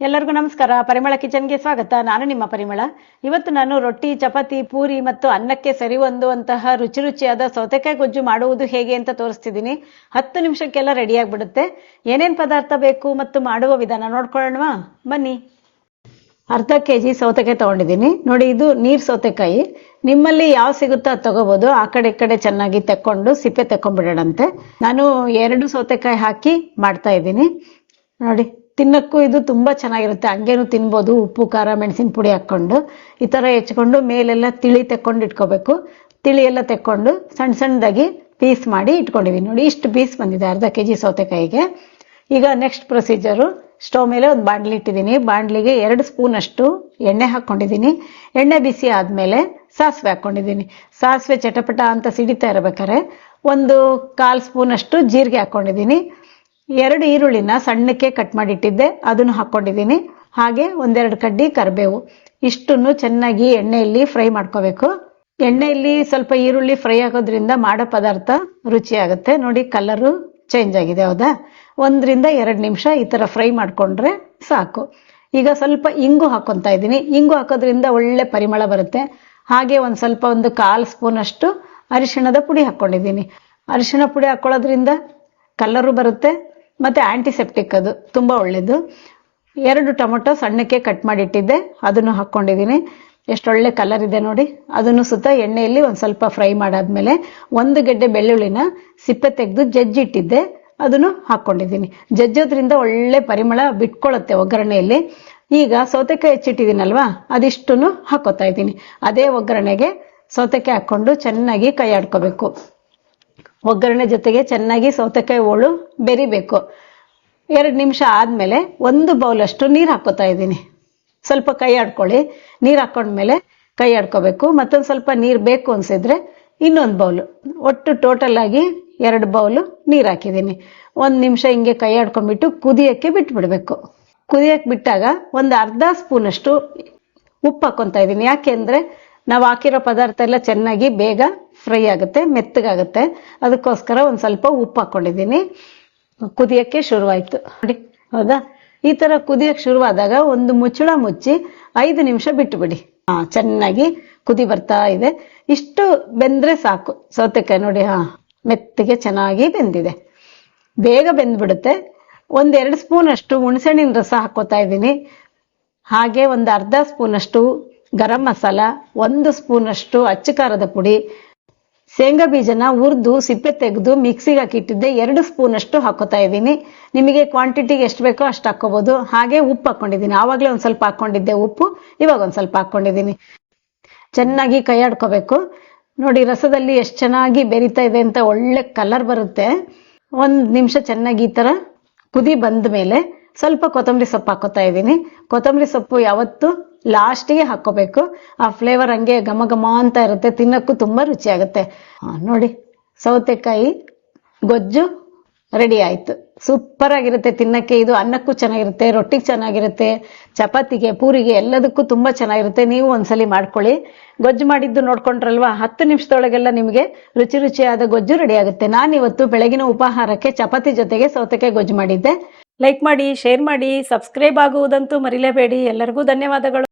ಎಲ್ಲರಿಗೂ ನಮಸ್ಕಾರ. ಪರಿಮಳ ಕಿಚನ್ಗೆ ಸ್ವಾಗತ. ನಾನು ನಿಮ್ಮ ಪರಿಮಳ. ಇವತ್ತು ನಾನು ರೊಟ್ಟಿ, ಚಪಾತಿ, ಪೂರಿ ಮತ್ತು ಅನ್ನಕ್ಕೆ ಸರಿ ಹೊಂದುವಂತಹ ರುಚಿ ರುಚಿಯಾದ ಸೌತೆಕಾಯಿ ಗೊಜ್ಜು ಮಾಡುವುದು ಹೇಗೆ ಅಂತ ತೋರಿಸ್ತಿದ್ದೀನಿ. ಹತ್ತು ನಿಮಿಷಕ್ಕೆಲ್ಲ ರೆಡಿ ಆಗಿಬಿಡುತ್ತೆ. ಏನೇನು ಪದಾರ್ಥ ಬೇಕು ಮತ್ತು ಮಾಡುವ ವಿಧಾನ ನೋಡ್ಕೊಳ್ಳೋಣವಾ? ಬನ್ನಿ. ಅರ್ಧ ಕೆ ಜಿ ಸೌತೆಕಾಯಿ ತಗೊಂಡಿದ್ದೀನಿ. ನೋಡಿ, ಇದು ನೀರು ಸೌತೆಕಾಯಿ. ನಿಮ್ಮಲ್ಲಿ ಯಾವ ಸಿಗುತ್ತೋ ಅದು ತಗೋಬೋದು. ಆ ಕಡೆ ಈ ಕಡೆ ಚೆನ್ನಾಗಿ ತೆಕ್ಕೊಂಡು ಸಿಪ್ಪೆ ತೆಕ್ಕೊಂಡ್ಬಿಡೋಣಂತೆ. ನಾನು ಎರಡು ಸೌತೆಕಾಯಿ ಹಾಕಿ ಮಾಡ್ತಾ ಇದ್ದೀನಿ. ನೋಡಿ. ತಿನ್ನಕ್ಕೂ ಇದು ತುಂಬ ಚೆನ್ನಾಗಿರುತ್ತೆ. ಹಂಗೇನು ತಿನ್ಬೋದು, ಉಪ್ಪು, ಖಾರ, ಮೆಣಸಿನ ಪುಡಿ ಹಾಕ್ಕೊಂಡು, ಈ ಥರ ಹೆಚ್ಕೊಂಡು ಮೇಲೆಲ್ಲ ತಿಳಿ ತೆಕ್ಕೊಂಡು ಇಟ್ಕೋಬೇಕು. ತಿಳಿ ಎಲ್ಲ ತೆಕ್ಕೊಂಡು ಸಣ್ಣ ಸಣ್ಣದಾಗಿ ಪೀಸ್ ಮಾಡಿ ಇಟ್ಕೊಂಡಿದ್ದೀನಿ ನೋಡಿ, ಇಷ್ಟು ಪೀಸ್ ಬಂದಿದೆ, ಅರ್ಧ ಕೆ ಜಿ ಸೌತೆಕಾಯಿಗೆ. ಈಗ ನೆಕ್ಸ್ಟ್ ಪ್ರೊಸೀಜರು ಸ್ಟವ್ ಮೇಲೆ ಒಂದು ಬಾಂಡ್ಲಿ ಇಟ್ಟಿದ್ದೀನಿ ಬಾಣಲಿಗೆ ಎರಡು ಸ್ಪೂನ್ ಅಷ್ಟು ಎಣ್ಣೆ ಹಾಕ್ಕೊಂಡಿದ್ದೀನಿ ಎಣ್ಣೆ ಬಿಸಿ ಆದಮೇಲೆ ಸಾಸಿವೆ ಹಾಕ್ಕೊಂಡಿದ್ದೀನಿ ಸಾಸಿವೆ ಚಟಪಟ ಅಂತ ಸಿಡಿತಾ ಇರ್ಬೇಕಾರೆ ಒಂದು ಕಾಲು ಸ್ಪೂನ್ ಅಷ್ಟು ಜೀರಿಗೆ ಹಾಕ್ಕೊಂಡಿದ್ದೀನಿ ಎರಡು ಈರುಳ್ಳಿನ ಸಣ್ಣಕ್ಕೆ ಕಟ್ ಮಾಡಿಟ್ಟಿದ್ದೆ. ಅದನ್ನು ಹಾಕ್ಕೊಂಡಿದ್ದೀನಿ. ಹಾಗೆ ಒಂದೆರಡು ಕಡ್ಡಿ ಕರಿಬೇವು. ಇಷ್ಟನ್ನು ಚೆನ್ನಾಗಿ ಎಣ್ಣೆಯಲ್ಲಿ ಫ್ರೈ ಮಾಡ್ಕೋಬೇಕು. ಎಣ್ಣೆಯಲ್ಲಿ ಸ್ವಲ್ಪ ಈರುಳ್ಳಿ ಫ್ರೈ ಆಗೋದ್ರಿಂದ ಮಾಡೋ ಪದಾರ್ಥ ರುಚಿ ಆಗುತ್ತೆ ನೋಡಿ ಕಲರು ಚೇಂಜ್ ಆಗಿದೆ, ಹೌದಾ? ಒಂದರಿಂದ ಎರಡು ನಿಮಿಷ ಈ ಥರ ಫ್ರೈ ಮಾಡಿಕೊಂಡ್ರೆ ಸಾಕು. ಈಗ ಸ್ವಲ್ಪ ಇಂಗು ಹಾಕೊತ ಇದ್ದೀನಿ. ಇಂಗು ಹಾಕೋದ್ರಿಂದ ಒಳ್ಳೆ ಪರಿಮಳ ಬರುತ್ತೆ. ಹಾಗೆ ಒಂದು ಸ್ವಲ್ಪ ಒಂದು ಕಾಲು ಸ್ಪೂನ್ ಅಷ್ಟು ಅರಿಶಿಣದ ಪುಡಿ ಹಾಕ್ಕೊಂಡಿದ್ದೀನಿ. ಅರಿಶಿಣ ಪುಡಿ ಹಾಕ್ಕೊಳ್ಳೋದ್ರಿಂದ ಕಲರು ಬರುತ್ತೆ. ಮತ್ತು ಆ್ಯಂಟಿಸೆಪ್ಟಿಕ್ ಅದು ತುಂಬ ಒಳ್ಳೆಯದು ಎರಡು ಟೊಮೊಟೊ ಸಣ್ಣಕ್ಕೆ ಕಟ್ ಮಾಡಿಟ್ಟಿದ್ದೆ. ಅದನ್ನು ಹಾಕ್ಕೊಂಡಿದ್ದೀನಿ. ಎಷ್ಟೊಳ್ಳೆ ಕಲರ್ ಇದೆ ನೋಡಿ. ಅದನ್ನು ಸುತ್ತ ಎಣ್ಣೆಯಲ್ಲಿ ಒಂದು ಸ್ವಲ್ಪ ಫ್ರೈ ಮಾಡಾದ್ಮೇಲೆ ಒಂದು ಗೆಡ್ಡೆ ಬೆಳ್ಳುಳ್ಳಿನ ಸಿಪ್ಪೆ ತೆಗೆದು ಜಜ್ಜಿಟ್ಟಿದ್ದೆ ಅದನ್ನು ಹಾಕ್ಕೊಂಡಿದ್ದೀನಿ. ಜಜ್ಜೋದ್ರಿಂದ ಒಳ್ಳೆ ಪರಿಮಳ ಬಿಟ್ಕೊಳ್ಳುತ್ತೆ ಒಗ್ಗರಣೆಯಲ್ಲಿ. ಈಗ ಸೌತೆಕಾಯಿ ಹೆಚ್ಚಿಟ್ಟಿದ್ದೀನಲ್ವಾ? ಅದಿಷ್ಟನ್ನು ಹಾಕೋತಾ ಇದ್ದೀನಿ. ಅದೇ ಒಗ್ಗರಣೆಗೆ ಸೌತೆಕಾಯಿ ಹಾಕ್ಕೊಂಡು ಚೆನ್ನಾಗಿ ಕೈ ಆಡ್ಕೋಬೇಕು ಒಗ್ಗರಣೆ ಜೊತೆಗೆ ಚೆನ್ನಾಗಿ ಸೌತೆಕಾಯಿ ಹೋಳು ಬೆರಿಬೇಕು. ಎರಡು ನಿಮಿಷ ಆದಮೇಲೆ ಒಂದು ಬೌಲಷ್ಟು ನೀರು ಹಾಕೋತಾ ಇದ್ದೀನಿ. ಸ್ವಲ್ಪ ಕೈ ಆಡ್ಕೊಳ್ಳಿ. ನೀರು ಹಾಕ್ಕೊಂಡ್ಮೇಲೆ ಕೈ ಆಡ್ಕೋಬೇಕು. ಮತ್ತೊಂದು ಸ್ವಲ್ಪ ನೀರು ಬೇಕು ಅನಿಸಿದ್ರೆ ಇನ್ನೊಂದು ಬೌಲು ಒಟ್ಟು ಟೋಟಲ್ ಆಗಿ ಎರಡು ಬೌಲು ನೀರು ಹಾಕಿದ್ದೀನಿ. ಒಂದು ನಿಮಿಷ ಹಿಂಗೆ ಕೈ ಆಡ್ಕೊಂಡ್ಬಿಟ್ಟು ಕುದಿಯೋಕ್ಕೆ ಬಿಟ್ಬಿಡಬೇಕು. ಕುದಿಯೋಕ್ಕೆ ಬಿಟ್ಟಾಗ ಒಂದು ಅರ್ಧ ಸ್ಪೂನಷ್ಟು ಉಪ್ಪು ಹಾಕ್ಕೊತಾ ಇದ್ದೀನಿ. ಯಾಕೆಂದರೆ ನಾವು ಹಾಕಿರೋ ಪದಾರ್ಥ ಎಲ್ಲ ಚೆನ್ನಾಗಿ ಬೇಗ ಫ್ರೈ ಆಗುತ್ತೆ, ಮೆತ್ತಗಾಗುತ್ತೆ. ಅದಕ್ಕೋಸ್ಕರ ಒಂದು ಸ್ವಲ್ಪ ಉಪ್ಪು ಹಾಕ್ಕೊಂಡಿದ್ದೀನಿ ಕುದಿಯೋಕ್ಕೆ ಶುರುವಾಯಿತು. ನೋಡಿ, ಹೌದಾ? ಈ ಥರ ಕುದಿಯೋಕ್ಕೆ ಶುರುವಾದಾಗ ಒಂದು ಮುಚ್ಚಳ ಮುಚ್ಚಿ ಐದು ನಿಮಿಷ ಬಿಟ್ಟುಬಿಡಿ ಹಾಂ, ಚೆನ್ನಾಗಿ ಕುದಿ ಬರ್ತಾ ಇದೆ. ಇಷ್ಟು ಬೆಂದರೆ ಸಾಕು. ಸೌತೆಕಾಯಿ ನೋಡಿ, ಹಾಂ, ಮೆತ್ತಗೆ ಚೆನ್ನಾಗಿ ಬೆಂದಿದೆ. ಬೇಗ ಬೆಂದ್ಬಿಡುತ್ತೆ. ಒಂದೆರಡು ಸ್ಪೂನ್ ಅಷ್ಟು ಹುಣಸೆಹಣ್ಣಿನ ರಸ ಹಾಕೋತಾ ಇದ್ದೀನಿ. ಹಾಗೆ ಒಂದು ಅರ್ಧ ಸ್ಪೂನಷ್ಟು ಗರಂ ಮಸಾಲ, ಒಂದು ಸ್ಪೂನಷ್ಟು ಅಚ್ಚು ಖಾರದ ಪುಡಿ ಶೇಂಗಾ ಬೀಜನ ಹುರಿದು ಸಿಪ್ಪೆ ತೆಗೆದು ಮಿಕ್ಸಿಗೆ ಹಾಕಿಟ್ಟಿದ್ದೆ. ಎರಡು ಸ್ಪೂನ್ ಅಷ್ಟು ಹಾಕೋತಾ ಇದ್ದೀನಿ. ನಿಮಗೆ ಕ್ವಾಂಟಿಟಿಗೆ ಎಷ್ಟು ಬೇಕೋ ಅಷ್ಟು ಹಾಕೋಬೋದು. ಹಾಗೆ ಉಪ್ಪು ಹಾಕೊಂಡಿದ್ದೀನಿ. ಆವಾಗಲೇ ಒಂದು ಸ್ವಲ್ಪ ಹಾಕ್ಕೊಂಡಿದ್ದೆ ಉಪ್ಪು. ಇವಾಗ ಒಂದು ಸ್ವಲ್ಪ ಹಾಕ್ಕೊಂಡಿದ್ದೀನಿ ಚೆನ್ನಾಗಿ ಕೈ ಆಡ್ಕೋಬೇಕು. ನೋಡಿ, ರಸದಲ್ಲಿ ಎಷ್ಟು ಚೆನ್ನಾಗಿ ಬೆರಿತಾ ಇದೆ ಅಂತ ಒಳ್ಳೆ ಕಲರ್ ಬರುತ್ತೆ. ಒಂದು ನಿಮಿಷ ಚೆನ್ನಾಗಿ ಈ ಥರ ಕುದಿ ಬಂದ ಮೇಲೆ ಸ್ವಲ್ಪ ಕೊತ್ತಂಬರಿ ಸೊಪ್ಪು ಹಾಕೋತಾ ಇದ್ದೀನಿ. ಕೊತ್ತಂಬರಿ ಸೊಪ್ಪು ಯಾವತ್ತು ಲಾಸ್ಟಿಗೆ ಹಾಕೋಬೇಕು ಆ ಫ್ಲೇವರ್ ಹಂಗೆ ಘಮ ಘಮ ಅಂತ ಇರುತ್ತೆ. ತಿನ್ನೋಕ್ಕೂ ತುಂಬ ರುಚಿ ಆಗುತ್ತೆ ನೋಡಿ. ಸೌತೆಕಾಯಿ, ಗೊಜ್ಜು ರೆಡಿ ಆಯಿತು. ಸೂಪರ್ ಆಗಿರುತ್ತೆ ತಿನ್ನಕ್ಕೆ. ಇದು ಅನ್ನಕ್ಕೂ ಚೆನ್ನಾಗಿರುತ್ತೆ, ರೊಟ್ಟಿಗೆ ಚೆನ್ನಾಗಿರುತ್ತೆ, ಚಪಾತಿಗೆ, ಪೂರಿಗೆ, ಎಲ್ಲದಕ್ಕೂ ತುಂಬ ಚೆನ್ನಾಗಿರುತ್ತೆ. ನೀವು ಒಂದ್ಸಲಿ ಮಾಡ್ಕೊಳ್ಳಿ. ಗೊಜ್ಜು ಮಾಡಿದ್ದು ನೋಡ್ಕೊಂಡ್ರಲ್ವಾ? ಹತ್ತು ನಿಮಿಷದೊಳಗೆಲ್ಲ ನಿಮಗೆ ರುಚಿ ರುಚಿಯಾದ ಗೊಜ್ಜು ರೆಡಿ ಆಗುತ್ತೆ. ನಾನಿವತ್ತು ಬೆಳಗಿನ ಉಪಹಾರಕ್ಕೆ ಚಪಾತಿ ಜೊತೆಗೆ ಸೌತೆಕಾಯಿ ಗೊಜ್ಜು ಮಾಡಿದ್ದೆ. ಲೈಕ್ ಮಾಡಿ ಶೇರ್ ಮಾಡಿ ಸಬ್ಸ್ಕ್ರೈಬ್ ಆಗುವುದಂತೂ ಮರಿಲೇಬೇಡಿ. ಎಲ್ಲರಿಗೂ ಧನ್ಯವಾದಗಳು.